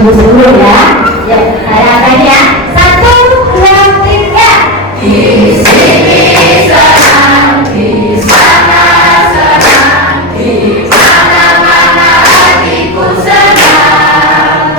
sebelum ya. Ya, saya akan ya. 1, 2, 3. Di sini senang, di sana senang, di mana-mana hatiku senang.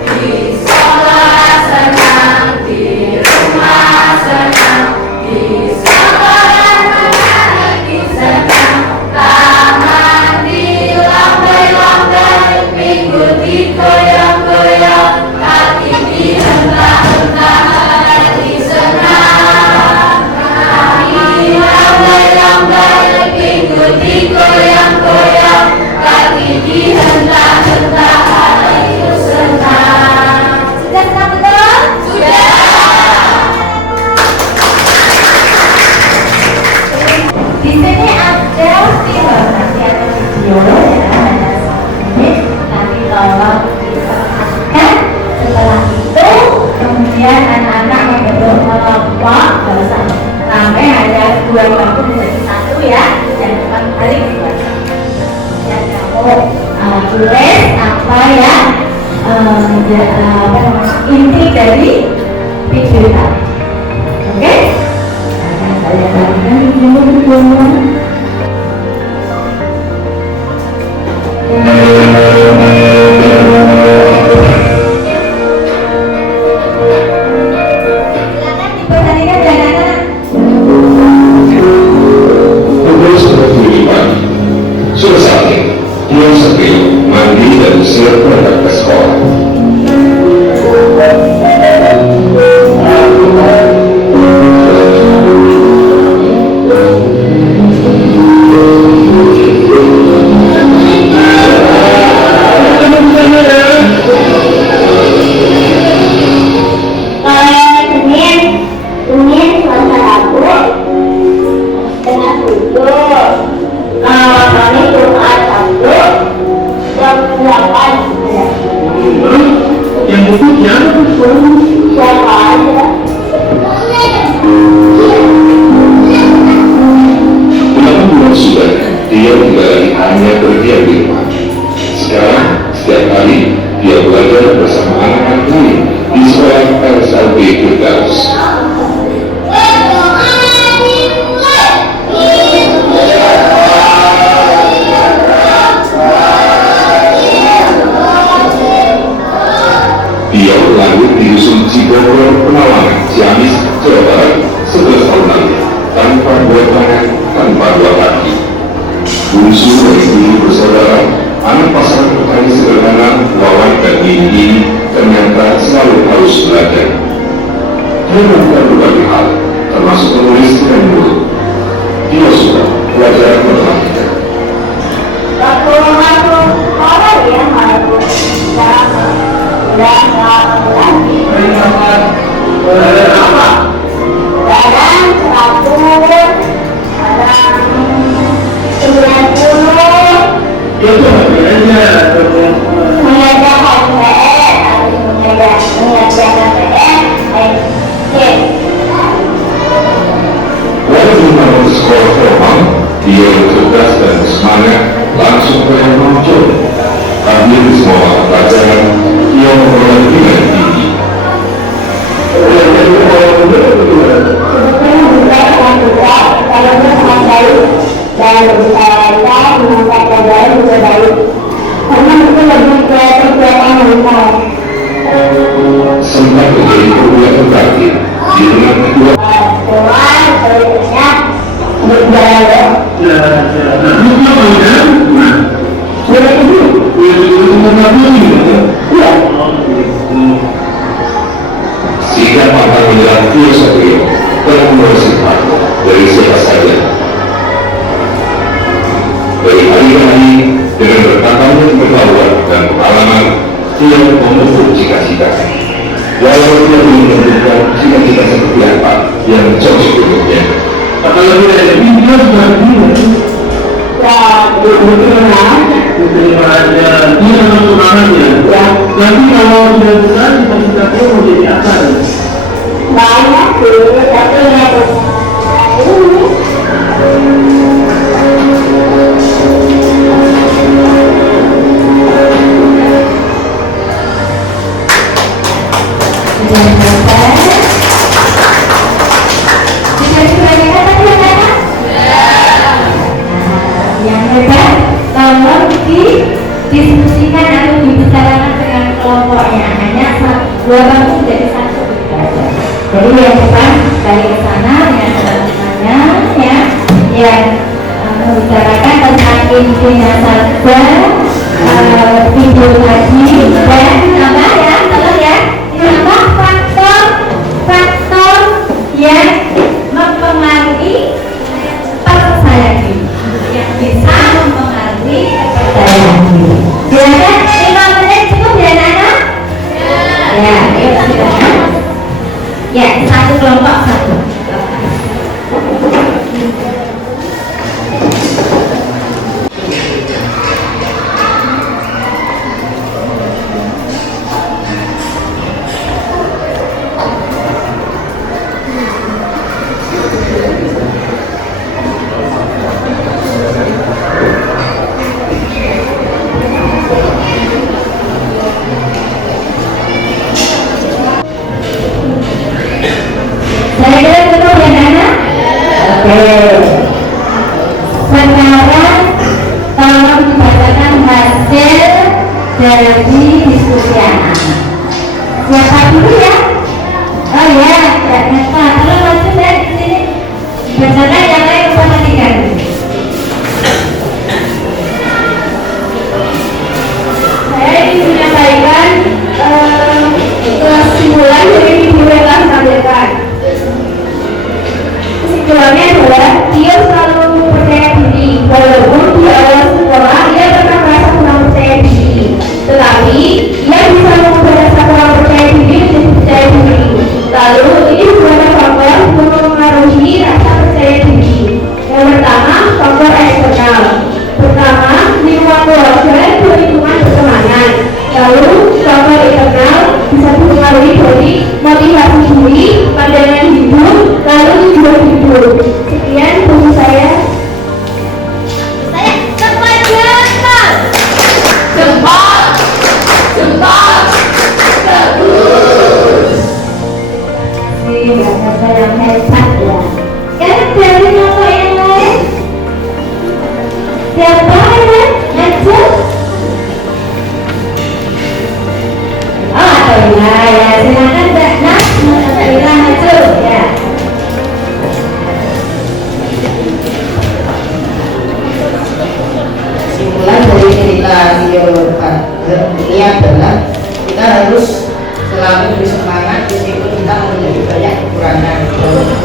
Di sekolah senang, di rumah senang, di sekolah hati senang. Tangan dilambai-lambai, minggu digoyang-goyang, kaki dihentak-hentak, hati senang. Kaki dilambai-lambai, minggu digoyang-goyang, kaki dihentak-hentak, hatiku senang. Sudah senang betul? Sudah. Di sini ada film nanti ada video ya, ada 1 menit. Nanti tolong diperhatikan. Setelah itu kemudian anak-anak membentuk kelompok, gak usah ramai, hanya 2 kelompok menjadi 1 ya. Jangan lupa balik dan kamu tulis apa ya, inti dari video tadi. Oke? Saya berikan video-videonya. Silakan diperhatikan anak-anak. Pukul 10 pagi, sudah saatnya Tio Satrio mandi dan siap berangkat ke sekolah. Yang bukunya Siapa aja? Kenapa bulan sudah dia tidak lagi hanya berdiam di rumah. Sekarang setiap hari dia belajar bersama anak-anak lain di sekolah RSLB Firdaus. Dia lahir di dusun Cibogor, Penawangan, Ciamis, Jawa Barat, 11 tahun lalu, tanpa 2 tangan, tanpa 2 kaki. Bungsu dari 7 bersaudara, anak pasangan petani sederhana, Wawan dan Nini ini ternyata selalu harus belajar. Dia melakukan berbagai hal, termasuk menulis dengan mulut. Dia suka belajar matematika. Waktu orang ya, aku udah lagi. apa? Kadang 100, kadang 90. Ya itu aja. Mengerjakan PR, mengerjakan PR, Walau belum masuk sekolah formal, dia cerdas dan semangat langsung pengen muncul. Hadir di semua pelajaran, dia memperoleh nilai tinggi. dan berusaha mengangkat pelajaran juga baik karena itu lebih ke kegiatan mental. Sempat menjadi perguruan terakhir di dengan kedua. Keluar berikutnya berjalan. Boleh itu? Iya. Sehingga pantang menyerang Tio Satrio telah mulai simpan dari siapa saja. Dari hari ke hari, dengan bertambahnya pengetahuan dan pengalaman, Tio memupuk cita-cita. Walau dia belum menentukan cita-cita seperti apa yang cocok untuknya. Kalau lebih dari video sudah begini. Ya, Diterima aja. Dia memang tunangannya. ya. Nanti kalau sudah besar, cita-cita mau jadi apa? Banyak sih, tapi ya ini. didiskusikan atau dibicarakan dengan kelompoknya, hanya dua kampus menjadi satu begitu aja. Jadi yang depan balik ke sana dengan teman-temannya ya, yang membicarakan tentang intinya saja, video lagi dan tambah ya, terus ya, ditambah faktor yang mempengaruhi kepercayaan diri, yang bisa mempengaruhi kepercayaan diri. Silakan 5 menit cukup ya anak-anak? Ya, yuk silakan. Ya, satu kelompok satu. Saya kira cukup ya anak? Oke. Sekarang tolong dibacakan hasil dari diskusi anak-anak. Siapa dulu ya? Oh ya, ternyata. Kalau masuk ya di sini. Bacakan yang lain perhatikan. Saya ingin menyampaikan kesimpulan dari video yang telah disampaikan. Kesimpulannya adalah dia selalu percaya diri, walaupun di awal sekolah dia pernah merasa kurang percaya diri, tetapi ia bisa mengubah rasa kurang percaya diri menjadi percaya diri. Lalu ini beberapa faktor untuk mempengaruhi rasa percaya diri. Yang pertama, faktor eksternal. Pertama, lingkungan keluarga dan lingkungan pertemanan. Lalu faktor internal bisa dipengaruhi dari motivasi diri, pandangan hidup, lalu tujuan hidup. Sekian buku saya. Saya kepanjangan. Jempol, jempol, bagus. Ini bahasa yang hebat ya. Kan dari nama yang lain. Siapa ya? Ngajak. Oh, ya, silakan Mbak Nas, Mbak maju ya. Kesimpulan dari cerita video ini adalah kita harus selalu bersemangat meskipun kita memiliki banyak kekurangan.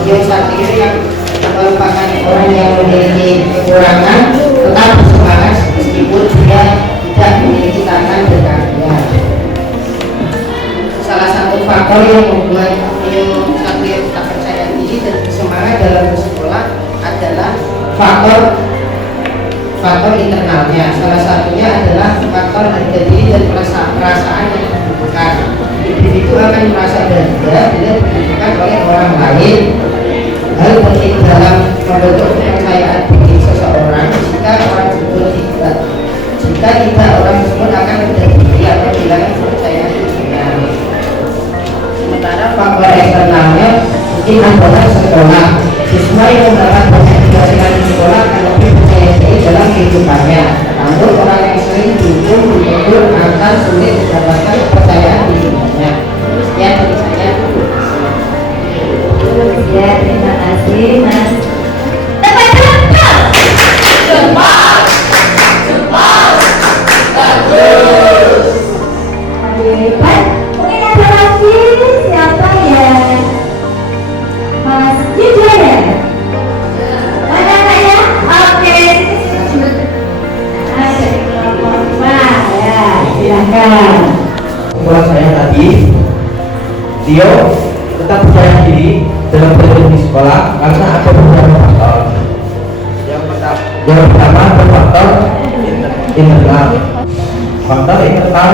Yang saat ini yang merupakan orang yang memiliki kekurangan tetap bersemangat meskipun dia tidak memiliki tangan dan kakinya. Salah satu faktor yang membuat Satrio tak percaya diri dan bersemangat dalam bersekolah adalah faktor internalnya. Salah satunya adalah faktor harga diri dan perasaan yang dibutuhkan. Individu akan merasa bangga bila dibutuhkan oleh orang lain. Hal penting dalam membentuk kepercayaan diri seseorang. Jika tidak orang tersebut akan rendah diri atau kehilangan kepercayaan dirinya. Sementara faktor eksternalnya mungkin adalah sekolah. Siswa yang mendapat banyak dikasihkan di sekolah akan lebih percaya diri dalam kehidupannya. Namun orang yang sering dukung akan sulit mendapatkan kepercayaan dirinya. Sekian dari saya. Ya, terima kasih Mas. Tepat jempol, jempol, jempol, bagus. Hebat. Mungkin ada lagi siapa ya? Mas Yuda ya? Mana saya? Oke. Ada di kelompok 5 ya, silakan. Buat saya tadi, Tio tetap percaya diri dalam belajar di sekolah karena ada beberapa faktor. Yang pertama ada faktor internal. Faktor internal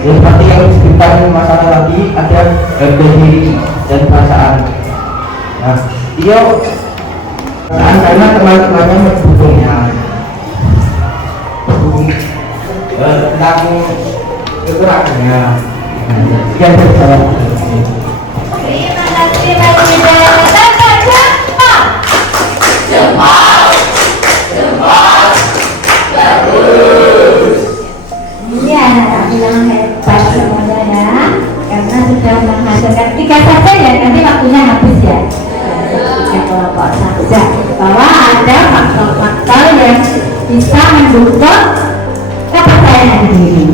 yang seperti yang disebutkan masalah tadi ada harga diri dan perasaan. Nah, Tio karena teman-temannya mendukungnya tentang kekurangannya. Sekian dari saya. Terima kasih Mas Yuda. Tepat jempol, jempol, jempol, bagus.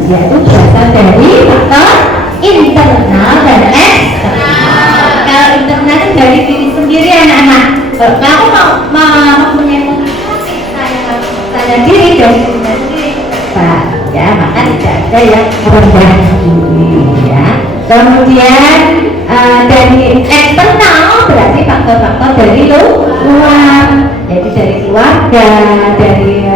yaitu berasal dari faktor internal dan eksternal. Kalau internal itu dari diri sendiri anak-anak. Kalau kamu mau mempunyai motivasi saya diri dari diri sendiri, Pak, ya maka tidak ada yang rendah diri ya. Kemudian dari eksternal berarti faktor-faktor dari luar, yaitu dari keluarga, dari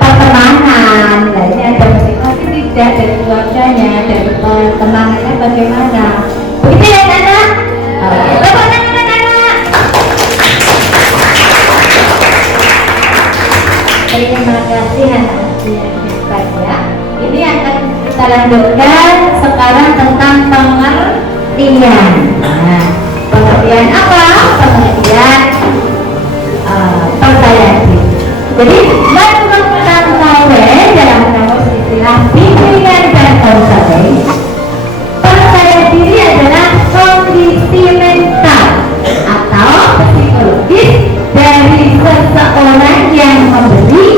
pertemanan, lainnya ada motivasi tidak dari keluarganya, dari temannya bagaimana. Begitu ya anak-anak? Tepuk tangan anak-anak. Terima kasih anak-anak yang hebat ya. Ini akan kita lanjutkan sekarang tentang pengertian. Nah, pengertian apa? Pengertian percaya diri. Jadi menurut pengetahuan dalam kamus istilah bimbingan dan konseling, percaya diri adalah kondisi mental atau psikologis dari seseorang yang memberi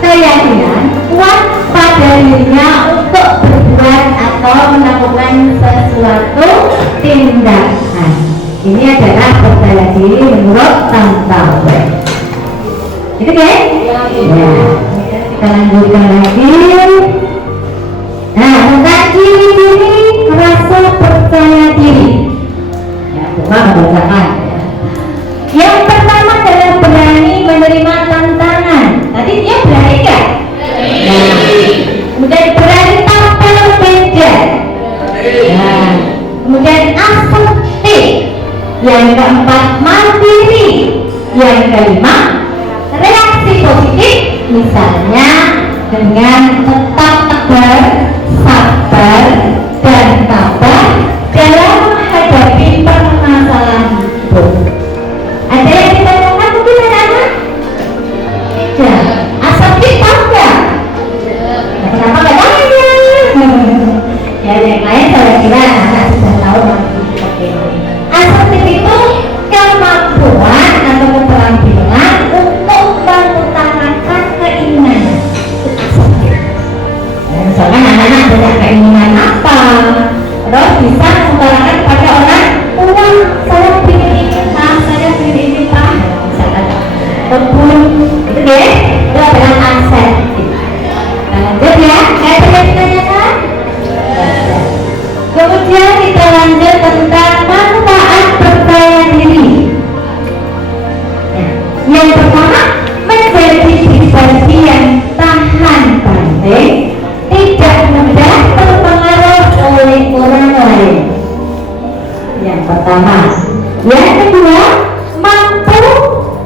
keyakinan kuat pada dirinya untuk berbuat atau melakukan sesuatu tindakan. Ini adalah percaya diri menurut pengetahuan. Itu kan? Ya. Kita lanjutkan lagi. Nah, tentang ciri-ciri rasa percaya diri. Ya, cuma membacakan. Yang pertama adalah berani menerima tantangan. Tadi dia berani nggak? Nah, kemudian berani tampil beda. Nah, kemudian asertif. Yang keempat mandiri. Yang kelima reaksi positif, misalnya dengan tetap tegar, sabar, dan tabah dalam menghadapi permasalahan hidup. Ada yang ditanyakan mungkin anak-anak? Ya, asertif tahu nggak? Nah, kenapa nggak tanya? Ya, yang lain saya kira anak sudah tahu nanti seperti ini. Asertif itu kemampuan atau keterampilan untuk mengutarakan keinginan. Misalkan anak-anak punya keinginan apa, terus bisa mengutarakan kepada orang tua, saya ingin ini Pak, saya ingin ini Pak, misalkan kebun, itu deh, itu adalah asertif. Nah, lanjut ya, saya tidak ditanyakan. Kemudian kita lanjut tentang manfaat percaya diri. Yang pertama, menjadi pribadi yang tahan banting, tidak mudah terpengaruh oleh orang lain. Yang pertama. Yang kedua, mampu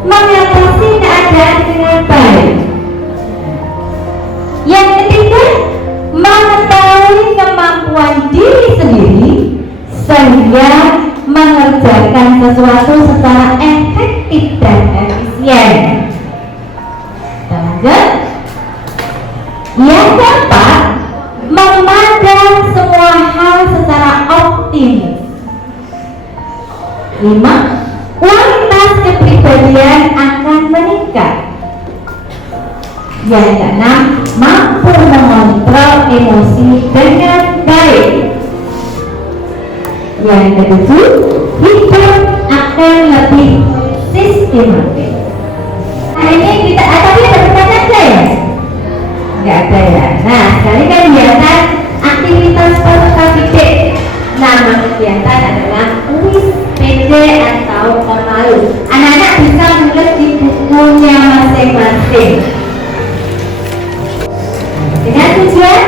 mengatasi keadaan dengan baik. Yang ketiga, mengetahui kemampuan diri sendiri sehingga mengerjakan sesuatu secara efektif dan efisien. Kita lanjut. Yang keempat, memandang semua hal secara optimis. 5. Kualitas kepribadian akan meningkat. Yang keenam, mampu mengontrol emosi dengan baik. Yang ketujuh, hidup akan lebih sistematis. Nah, ini kita tapi ada pertanyaan enggak ya? Enggak ada ya. Nah, sekali kan kegiatan aktivitas pertama. Nama kegiatan adalah kuis PD atau pemalu. Anak-anak bisa menulis di bukunya masing-masing. Dengan tujuan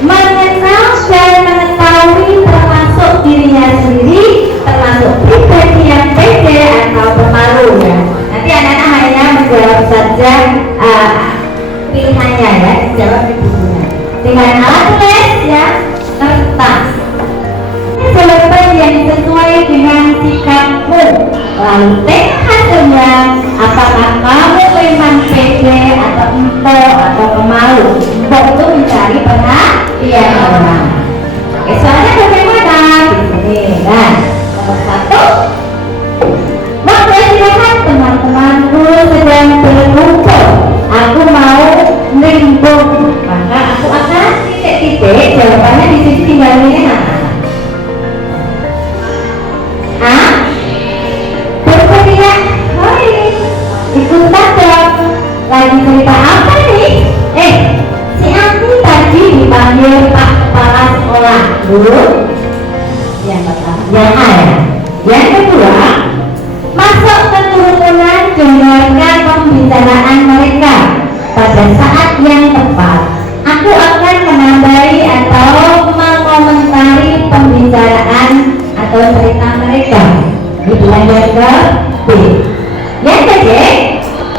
mengenal dan mengetahui termasuk dirinya sendiri, termasuk pribadi yang pede atau pemalu ya. Nanti anak-anak hanya menjawab saja pilihannya ya, jawab di bukunya dengan alat tulis ya, kertas. Jawaban yang sesuai dengan sikapmu. Lalu tengok hasilnya, apakah kamu memang pede atau empuk atau pemalu. Empuk itu mencari perhatian orang. Oke, soalnya bagaimana? Di sini. Nah, nomor 1. Waktu istirahat teman-temanku sedang berkumpul. Aku mau nimbung Yang A ya. Yang kedua, masuk ke kerumunan, dengarkan pembicaraan mereka. Pada saat yang tepat, aku akan menambahi atau mengomentari pembicaraan atau cerita mereka. Dilanjut ke B. Yang ketiga,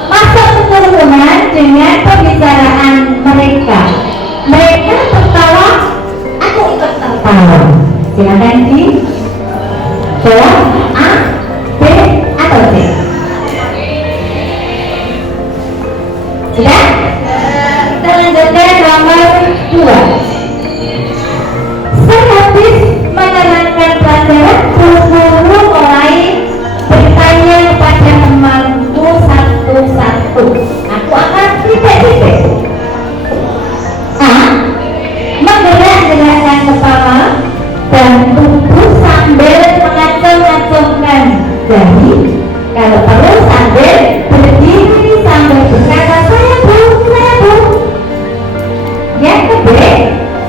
masuk ke kerumunan dengan pembicaraan mereka. Mereka tertawa, aku ikut tertawa. Silakan di jawab A, B, atau C. Sudah? Kita lanjutkan nomor 2. Sehabis menerangkan pelajaran, guru mulai bertanya kepada temanku satu-satu. Aku akan titik-titik. A. Menggerak-gerakkan kepala dan tubuh sambil mengacung-acungkan dahi. Kalau perlu sambil berdiri sambil berkata saya bu. Yang kedua,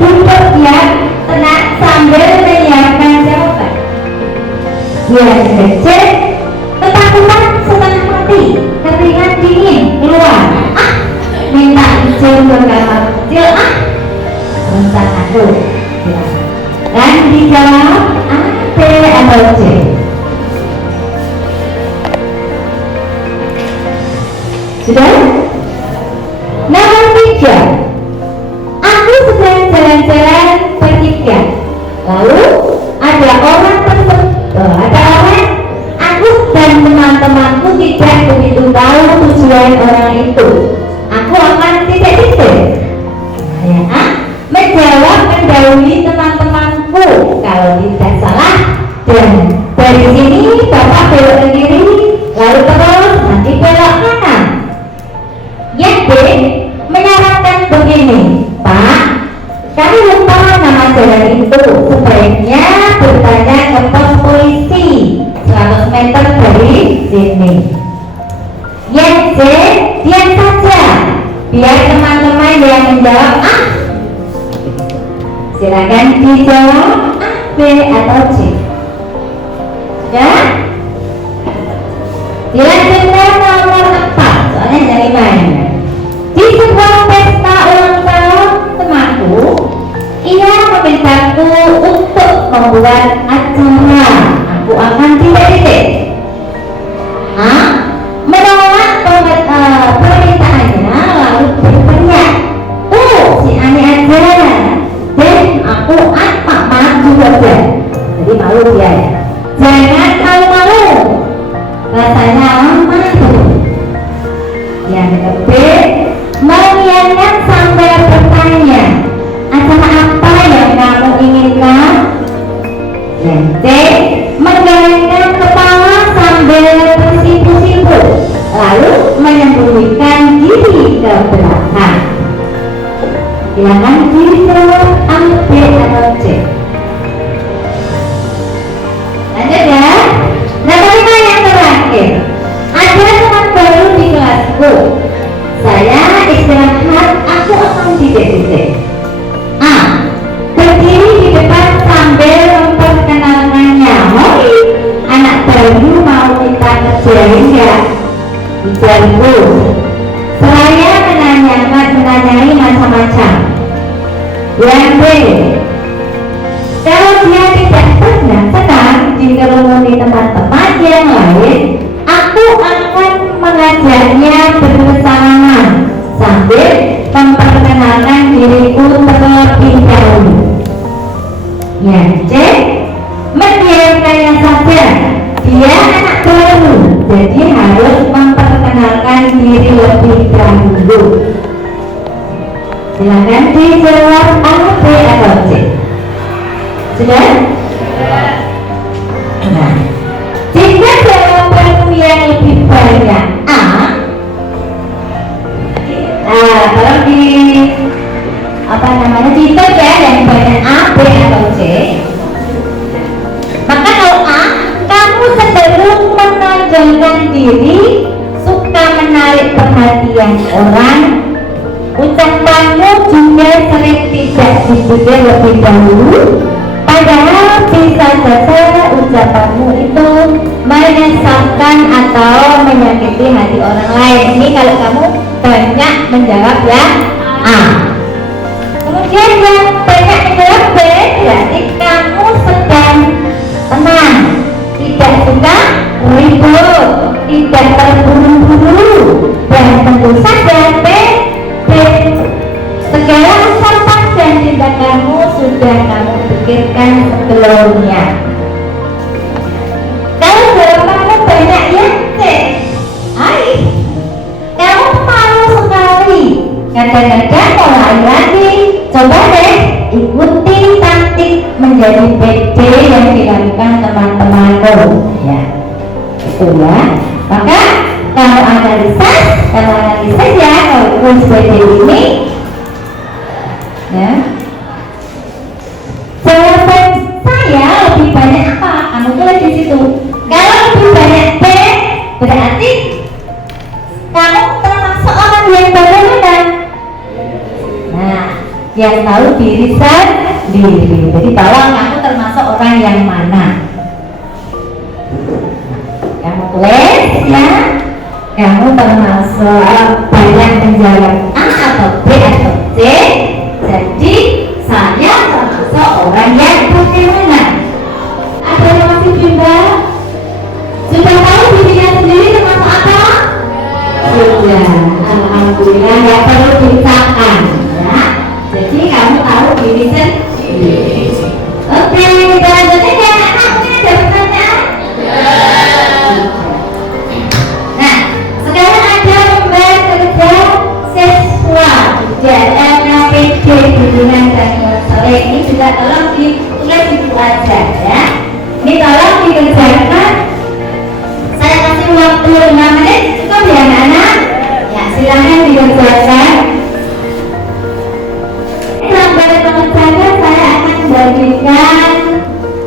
duduk yang tenang sambil menyiapkan jawaban. Yang ketiga, ketakutan setengah mati, keringat dingin keluar. Minta izin ke kamar kecil. Rencanaku. Dan dijawab A, B, atau C. Sudah? Nomor 3. Aku sedang jalan-jalan bertiga. Lalu ada orang aku dan teman-temanku tidak begitu tahu tujuan orang itu. Aku akan titik-titik. Ya, A. Menjawab mendahului teman-temanku kalau tidak salah. Dan dari sini Bapak belok ke kiri, lalu terus nanti belok kanan. Yang B. Menyarankan begini, Pak, kami lupa nama jalan itu, sebaiknya bertanya ke pos polisi 100 meter dari sini. Yang C. Diam saja, biar teman-teman yang menjawab A. Silakan dijawab A, B, atau C. Ya? Dilanjutkan nomor 4, soalnya dari mana? Di sebuah pesta ulang tahun temanku, ia memintaku untuk membuat acara. Aku akan titik-titik. A. Menolak permintaannya lalu bertanya, si Ani aja. Dan aku maaf juga ya. Jadi malu dia ya. Jangan malu-malu. Rasanya malu. Yang ketiga, mengiyakan sambil bertanya, acara apa yang kamu inginkan? Yang C. Menggelengkan kepala sambil bersipu-sipu, lalu menyembunyikan diri ke belakang. Silakan dijawab A, B, atau C. Lanjut ya. Nomor 5 yang terakhir. Ada teman baru di kelasku. Saya istirahat, aku akan titik-titik. A. Berdiri di depan sambil memperkenalkannya. Hoi, anak baru mau minta kerjain ya? Ujarku. Saya menanyai macam-macam. Yang B. Kalau dia tidak pernah senang dikerumuni teman-teman yang lain, aku akan mengajaknya bersalaman sambil memperkenalkan diriku terlebih dahulu. Yang C. Mendiamkannya saja, dia anak baru, jadi harus memperkenalkan diri lebih dahulu. Silakan dijawab A, B, atau C. Sudah? Nah, jika jawabanmu yang lebih banyak A, kalau di titik ya yang banyak A, B, atau C, maka kalau A, kamu cenderung menonjolkan diri, suka menarik perhatian orang, ucapanmu juga sering tidak dipikir lebih dahulu, Padahal bisa saja ucapanmu itu menyesatkan atau menyakiti hati orang lain. Ini kalau kamu banyak menjawab yang A. Kemudian yang banyak menjawab B, berarti kamu sedang tenang, tidak suka ribut, tidak terburu-buru, dan tentu saja B. Segala ucapan dan tindakanmu sudah kamu pikirkan sebelumnya. Kalau jawabanmu banyak yang C, kamu malu sekali. Kadang-kadang mulai lagi, coba deh ikuti taktik menjadi PD yang dilakukan teman-temanmu, ya, itu ya. Maka kamu analisa ya kalau kuis PD ini, ya. Jawaban saya lebih banyak apa? Kamu tulis di situ. Kalau lebih banyak B, berarti kamu termasuk orang yang bagaimana? Nah, yang tahu diri sendiri. Jadi bahwa kamu termasuk orang yang mana? Kamu tulis ya. Kamu termasuk banyak menjawab A atau B atau C. Jadi saya termasuk orang yang bagaimana? Ada yang masih bimbang? Sudah tahu dirinya sendiri termasuk apa? Sudah, alhamdulillah, nggak perlu diucapkan, ya. Jadi kamu tahu diri sendiri. Oke, kita lanjutkan ya. Anak-anaknya ada pertanyaan? Nah, sekarang ada lomba kerja siswa jalannya PD bimbingan dan konseling. Ini juga tolong ditulis di buku aja, ya. Ini tolong dikerjakan. Saya kasih waktu 5 menit, cukup ya anak-anak? Ya, silahkan dikerjakan. Lembar pengerjaan saya akan bagikan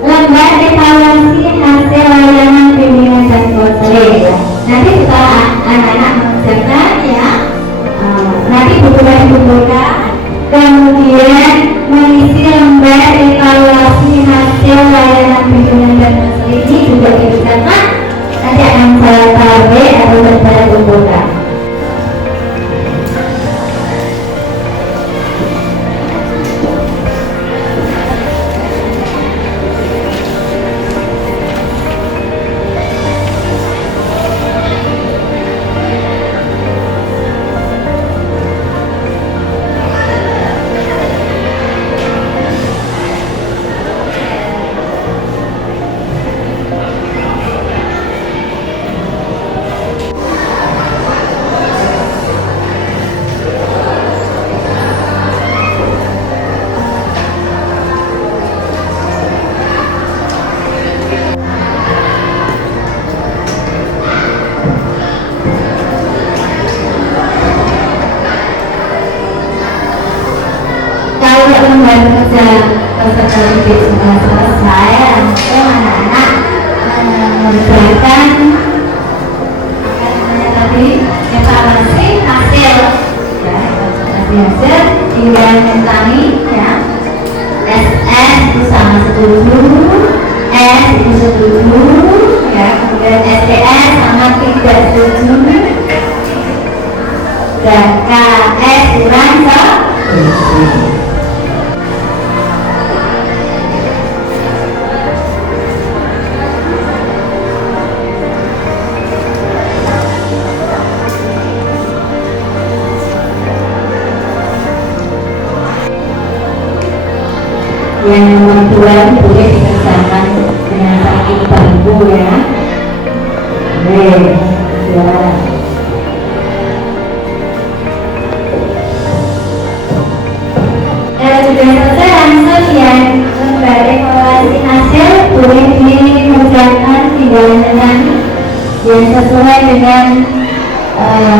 lembar evaluasi hasil layanan bimbingan dan konseling, ya. Nanti setelah anak-anak mengerjakan, ya, nanti bukunya dibuka, kemudian mengisi lembar evaluasi hasil layanan bimbingan dan konseling ini juga dikerjakan. Nanti akan saya tarik atau saya kumpulkan. Peserta didik sudah selesai, langsung anak-anak mengerjakan tadi evaluasi hasil, ya, evaluasi hasil tinggal mentangi, ya. SS itu sama setuju, S itu setuju, ya, kemudian STS sama tidak setuju, dan KS kurang setuju. Yang nomor 2 boleh dikerjakan dengan kaki bambu, ya. Ya. Kalau sudah selesai langsung ya lembar evaluasi hasil boleh dikerjakan tinggal dengan yang sesuai dengan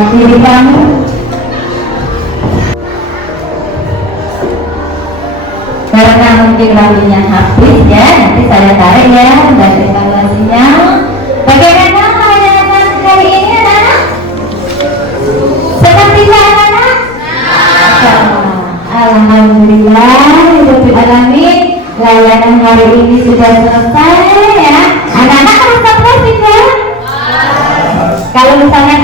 diri kamu. Karena mungkin waktunya habis, ya, nanti saya tarik ya dan evaluasinya. Bagaimana layanan hari ini anak-anak? Seperti anak-anak? Alhamdulillah, Rabbil alamin. pelajaran hari ini sudah selesai ya. Anak-anak merasa puas tidak? Kalau misalnya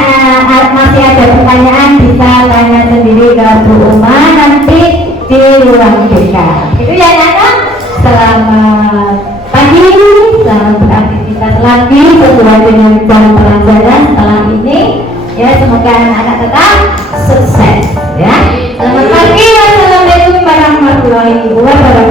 masih ada pertanyaan bisa tanya sendiri ke Bu Uma nanti di ruang BK. Itu ya anak-anak. Selamat pagi, selamat beraktivitas lagi sesuai dengan jam pelajaran setelah ini. Ya, semoga anak-anak tetap sukses ya. Selamat pagi, wassalamualaikum warahmatullahi wabarakatuh.